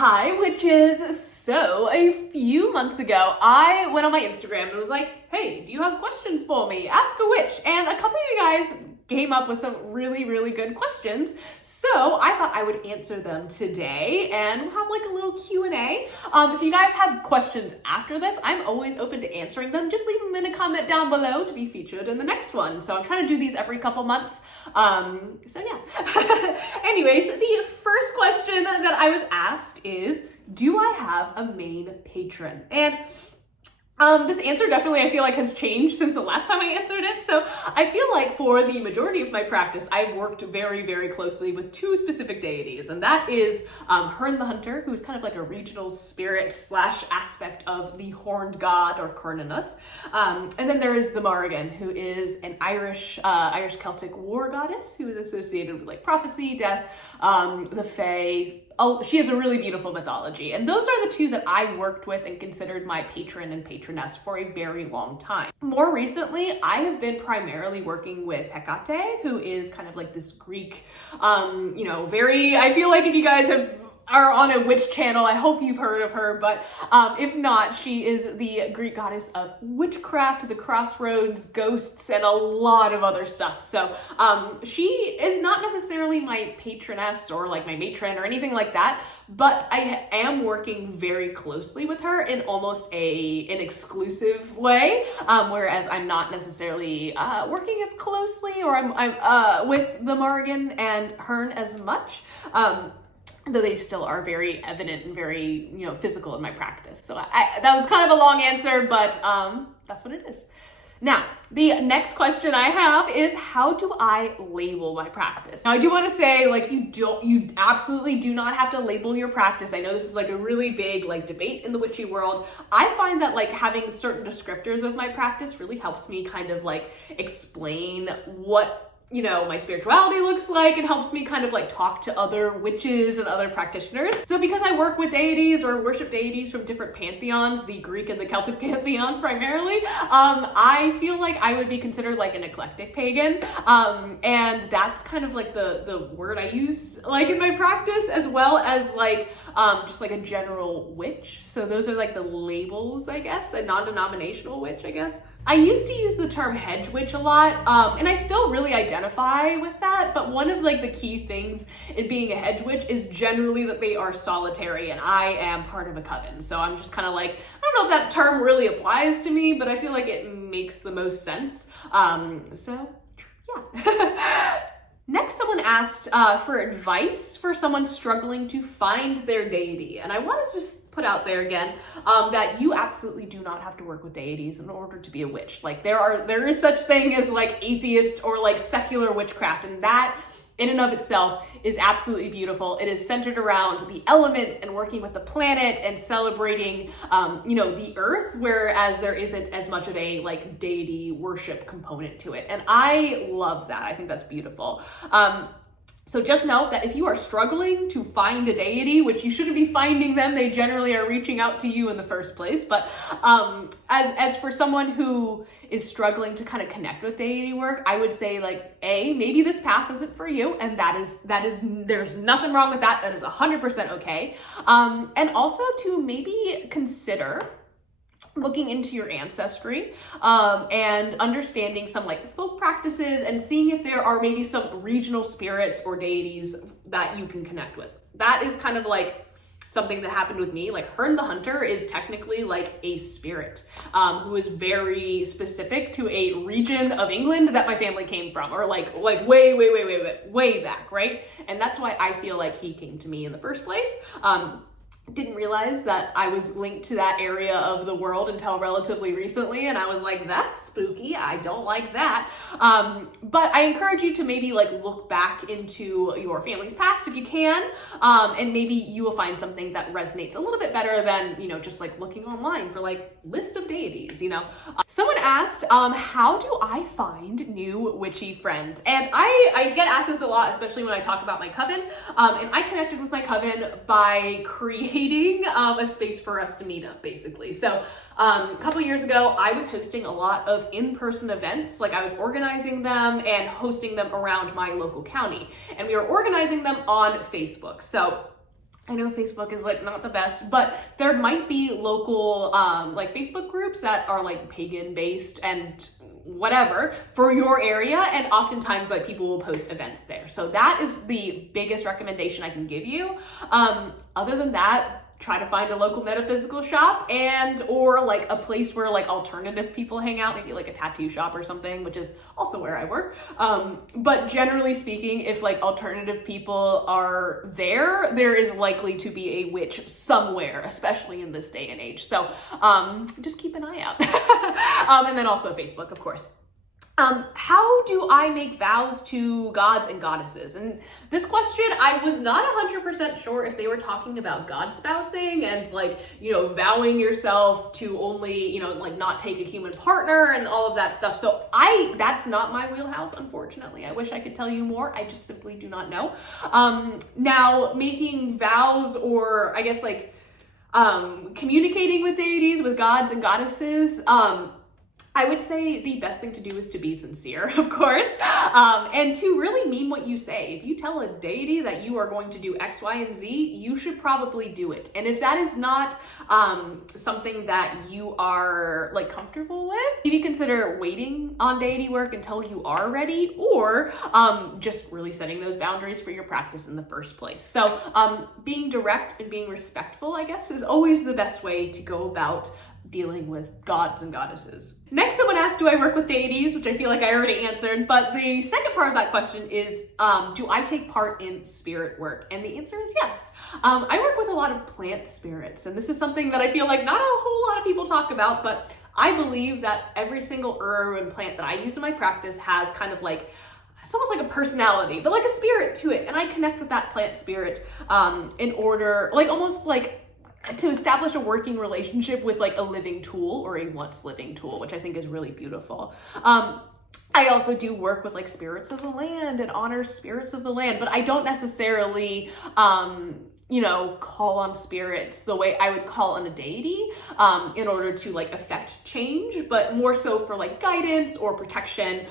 Hi, witches! So, a few months ago, I went on my Instagram and was like, hey, do you have questions for me? Ask a witch. And a couple of you guys came up with some really good questions. So I thought I would answer them today and we'll have like a little Q&A. If you guys have questions after this, I'm always open to answering them. Just leave them in a comment down below to be featured in the next one. So I'm trying to do these every couple months. So yeah. Anyways, the first question that I was asked is, do I have a main patron? And this answer definitely, I feel like, has changed since the last time I answered it. So I feel like for the majority of my practice, I've worked very closely with two specific deities, and that is Herne the Hunter, who's kind of like a regional spirit slash aspect of the horned god, or Cernunnos. And then there is the Morrigan, who is an Irish Celtic war goddess who is associated with like prophecy, death, the Fae. She has a really beautiful mythology. And those are the two that I worked with and considered my patron and patroness for a very long time. More recently, I have been primarily working with Hecate, who is kind of like this Greek, I feel like if you guys are on a witch channel, I hope you've heard of her, but if not, she is the Greek goddess of witchcraft, the crossroads, ghosts, and a lot of other stuff. So she is not necessarily my patroness or like my matron or anything like that, but I am working very closely with her in almost an exclusive way, whereas I'm not necessarily working as closely, or I'm with the Morrigan and Herne as much. Though they still are very evident and very, physical in my practice. So that was kind of a long answer, but that's what it is. Now, the next question I have is, how do I label my practice? Now, I do want to say, like, you absolutely do not have to label your practice. I know this is like a really big like debate in the witchy world. I find that like having certain descriptors of my practice really helps me kind of like explain what my spirituality looks like, and helps me kind of like talk to other witches and other practitioners. So because I work with deities or worship deities from different pantheons, the Greek and the Celtic pantheon primarily, I feel like I would be considered like an eclectic pagan. And that's kind of like the word I use like in my practice, as well as like just like a general witch. So those are like the labels, I guess, a non-denominational witch, I guess. I used to use the term hedge witch a lot, and I still really identify with that, but one of like the key things in being a hedge witch is generally that they are solitary, and I am part of a coven. So I'm just kind of like, I don't know if that term really applies to me, but I feel like it makes the most sense. So yeah. Next, someone asked for advice for someone struggling to find their deity. And I want to just put out there again that you absolutely do not have to work with deities in order to be a witch. Like there is such thing as like atheist or like secular witchcraft, and that in and of itself is absolutely beautiful. It is centered around the elements and working with the planet and celebrating, the earth, whereas there isn't as much of a like deity worship component to it. And I love that. I think that's beautiful. So just note that if you are struggling to find a deity, which you shouldn't be finding them, they generally are reaching out to you in the first place. But as for someone who is struggling to kind of connect with deity work, I would say like, maybe this path isn't for you, and that is there's nothing wrong with that. That is 100% okay. And also to maybe consider looking into your ancestry and understanding some like folk practices and seeing if there are maybe some regional spirits or deities that you can connect with. That is kind of like something that happened with me. Like Herne the Hunter is technically like a spirit who is very specific to a region of England that my family came from, or like way back, right? And that's why I feel like he came to me in the first place. Didn't realize that I was linked to that area of the world until relatively recently, and I was like, that's spooky, I don't like that. But I encourage you to maybe like look back into your family's past if you can, and maybe you will find something that resonates a little bit better than, just like looking online for like list of deities, Someone asked, how do I find new witchy friends? And I get asked this a lot, especially when I talk about my coven, and I connected with my coven by creating a space for us to meet up, basically. So a couple years ago, I was hosting a lot of in-person events. Like I was organizing them and hosting them around my local county, and we were organizing them on Facebook. So I know Facebook is like not the best, but there might be local like Facebook groups that are like pagan based and whatever for your area, and oftentimes like people will post events there. So that is the biggest recommendation I can give you. Other than that, try to find a local metaphysical shop and or like a place where like alternative people hang out, maybe like a tattoo shop or something, which is also where I work. But generally speaking, if like alternative people are there, there is likely to be a witch somewhere, especially in this day and age. So just keep an eye out. And then also Facebook, of course. How do I make vows to gods and goddesses? And this question, I was not 100% sure if they were talking about god spousing and like, you know, vowing yourself to only, you know, like not take a human partner and all of that stuff. So that's not my wheelhouse, unfortunately. I wish I could tell you more. I just simply do not know. Now, making vows, or I guess like communicating with deities, with gods and goddesses, I would say the best thing to do is to be sincere, of course, and to really mean what you say. If you tell a deity that you are going to do X, Y, and Z, you should probably do it. And if that is not something that you are like comfortable with, maybe consider waiting on deity work until you are ready, or just really setting those boundaries for your practice in the first place. So being direct and being respectful, I guess, is always the best way to go about dealing with gods and goddesses. Next, someone asked, do I work with deities? Which I feel like I already answered, but the second part of that question is, do I take part in spirit work? And the answer is yes. I work with a lot of plant spirits, and this is something that I feel like not a whole lot of people talk about, but I believe that every single herb and plant that I use in my practice has kind of like, it's almost like a personality, but like a spirit to it. And I connect with that plant spirit in order, like almost like to establish a working relationship with like a living tool, or a once living tool, which I think is really beautiful. I also do work with like spirits of the land and honor spirits of the land, but I don't necessarily, you know, call on spirits the way I would call on a deity in order to like affect change, but more so for like guidance or protection.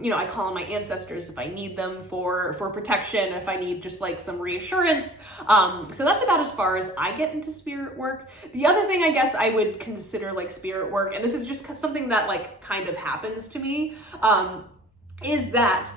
You know, I call on my ancestors if I need them for protection, if I need just like some reassurance. So that's about as far as I get into spirit work. The other thing I guess I would consider like spirit work, and this is just something that like kind of happens to me, is that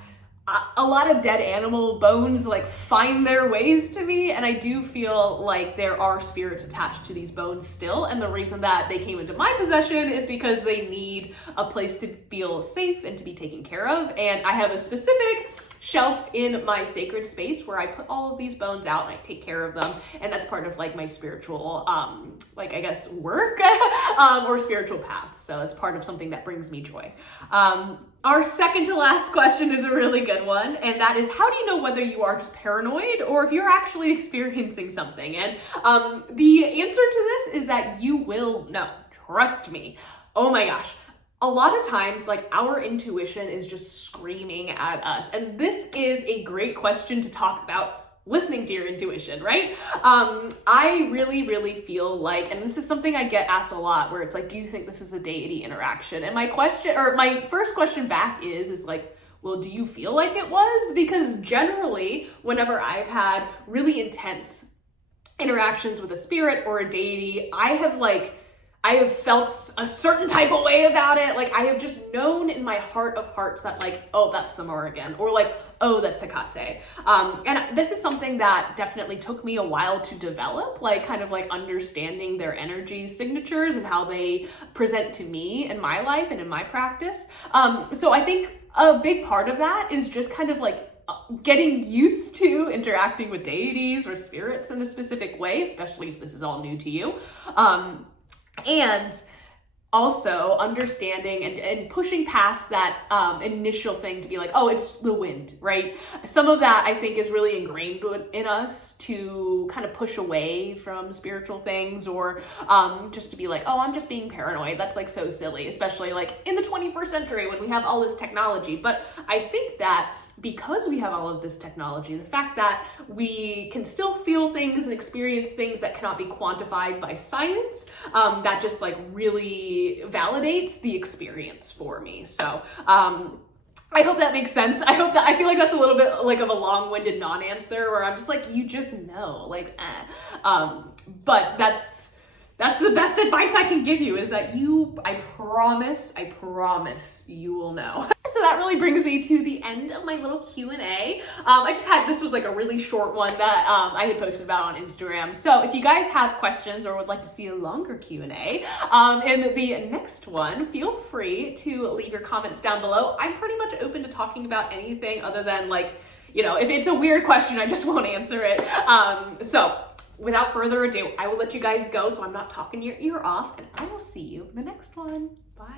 a lot of dead animal bones like find their ways to me, and I do feel like there are spirits attached to these bones still, and the reason that they came into my possession is because they need a place to feel safe and to be taken care of. And I have a specific shelf in my sacred space where I put all of these bones out and I take care of them, and that's part of like my spiritual like I guess work or spiritual path. So it's part of something that brings me joy. Our second to last question is a really good one, and that is, how do you know whether you are just paranoid or if you're actually experiencing something? And the answer to this is that you will know. Trust me. Oh my gosh. A lot of times, like, our intuition is just screaming at us. And this is a great question to talk about, listening to your intuition, right? I really, really feel like, and this is something I get asked a lot, where it's like, do you think this is a deity interaction? And my question, or my first question back is like, well, do you feel like it was? Because generally, whenever I've had really intense interactions with a spirit or a deity, I have felt a certain type of way about it. Like, I have just known in my heart of hearts that like, oh, that's the Morrigan, or like, oh, that's Hecate. And this is something that definitely took me a while to develop, like kind of like understanding their energy signatures and how they present to me in my life and in my practice. So I think a big part of that is just kind of like getting used to interacting with deities or spirits in a specific way, especially if this is all new to you. And also understanding and pushing past that initial thing to be like, oh, it's the wind, right? Some of that I think is really ingrained in us to kind of push away from spiritual things, or just to be like, oh, I'm just being paranoid. That's like so silly, especially like in the 21st century when we have all this technology. But I think that because we have all of this technology, the fact that we can still feel things and experience things that cannot be quantified by science, that just like really validates the experience for me. So I hope that makes sense. I feel like that's a little bit like of a long-winded non-answer where I'm just like, you just know, like, but that's the best advice I can give you, is that I promise you will know. So that really brings me to the end of my little Q&A. This was like a really short one that I had posted about on Instagram. So if you guys have questions or would like to see a longer Q&A in the next one, feel free to leave your comments down below. I'm pretty much open to talking about anything other than, like, you know, if it's a weird question, I just won't answer it. So without further ado, I will let you guys go so I'm not talking your ear off, and I will see you in the next one.